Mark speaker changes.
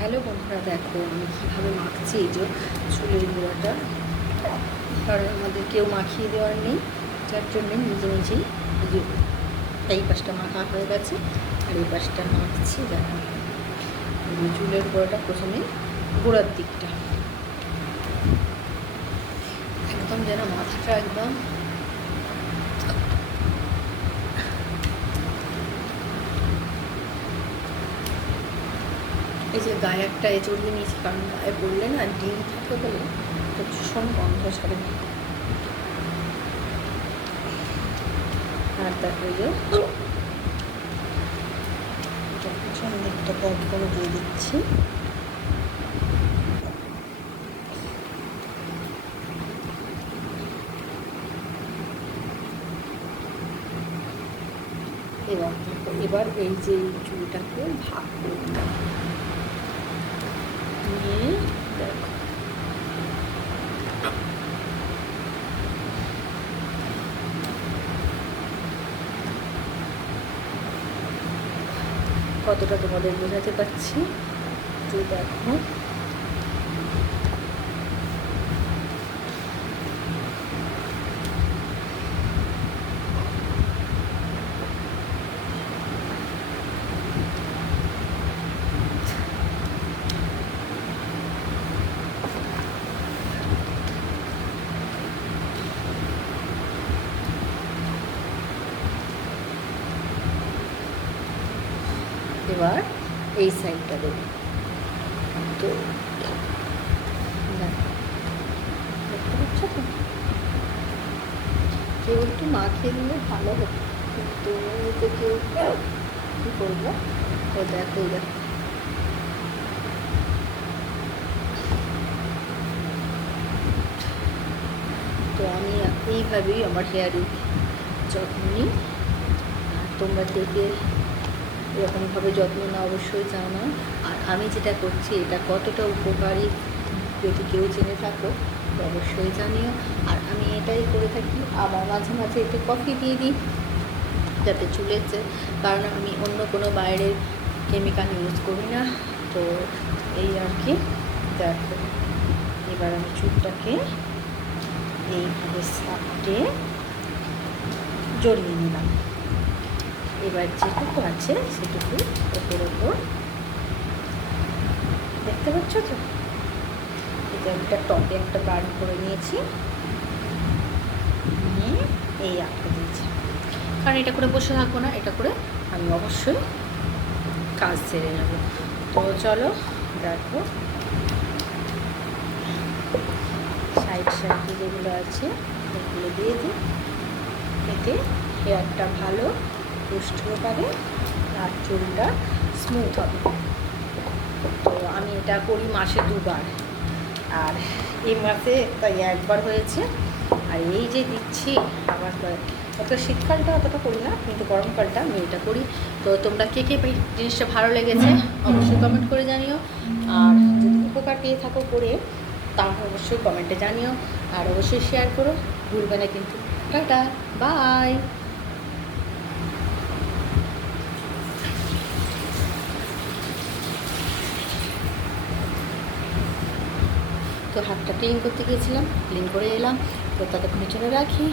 Speaker 1: Hello বন্ধুরা, দেখো আমি কীভাবে মাখছি এই যে চুলের গুঁড়াটা। কারণ আমাদের কেউ মাখিয়ে দেওয়ার নেই, যার জন্য নিজে নিজেই এই যে এই পাশটা মাখা হয়ে গেছে আর এই পাশটা মাখছি, দেখো। চুলের গোড়াটা প্রথমে গোড়ার দিকটা। একদম যেন মাথাটা একদম এই যে গায়ে একটা এ চড়িয়ে নিয়েছি, কারণ গায়ে পড়লে না ডিম থাকে বলে তো ভীষণ গন্ধ ছাড়ে আর তারপরে যে করে দিয়ে দিচ্ছি। এবার এবার এই যে চুলটাকে ভাগ করে নিয়ে দেখো। কতটা তোমাদের বোঝাতে পারছি? যে দেখো। এবার এই সাইডটা দেবো। তো তো? কেউ একটু মাখিয়ে দিলে ভালো হতো কিন্তু তো কেউ কী করব? ও দেখো দেখো। তো আমি এইভাবেই আমার হেয়ারের যত্ন নিই। তোমরা কে এরকমভাবে যত্ন না অবশ্যই জানো আর আমি যেটা করছি, এটা কতটা উপকারী যদি কেউ জেনে থাকো অবশ্যই জানিও। আর আমি এটাই করে থাকি আবার মাঝে মাঝে এতে কফি দিয়ে দিই, যাতে চুলের কারণ আমি অন্য কোনো বাইরের কেমিক্যাল ইউজ করি না। তো এই আর কি, দেখো। এবার আমি চুলটাকে এইভাবে সাপটে জড়িয়ে নিলাম। এবার যেটুকু আছে, সেটুকু ওপর ওপর। দেখতে পাচ্ছ তো? এটা একটা টপে একটা গাড়ি করে নিয়েছি। নিয়ে এই আটকে দিয়েছি। কারণ এটা করে বসে থাকব না, এটা করে আমি অবশ্যই কাজ সেরে নেব। তো চলো, দেখো। সাইড সাইডে যেগুলো আছে, এগুলো দিয়ে দিই। এতে হেয়ারটা ভালো পুষ্টও পাবে আর চুলটা স্মুথ হবে। তো আমি এটা করি মাসে দুবার। আর এই মাসে তাই একবার হয়েছে। আর এই যে দিচ্ছি আবার অত শীতকালটা অতটা করি না, কিন্তু গরমকালটা আমি এটা করি। তো তোমরা কে কে জিনিসটা ভালো লেগেছে, অবশ্যই কমেন্ট করে জানিও। আর যদি উপকার পেয়ে থাকো করে, তাহলে অবশ্যই কমেন্টে জানিও। আর অবশ্যই শেয়ার করো। ভুলবে না কিন্তু। টাটা বাই তো হাতটা ক্লিন করতে গিয়েছিলাম ক্লিন করে এলাম তো তাদের পিছনে রাখি।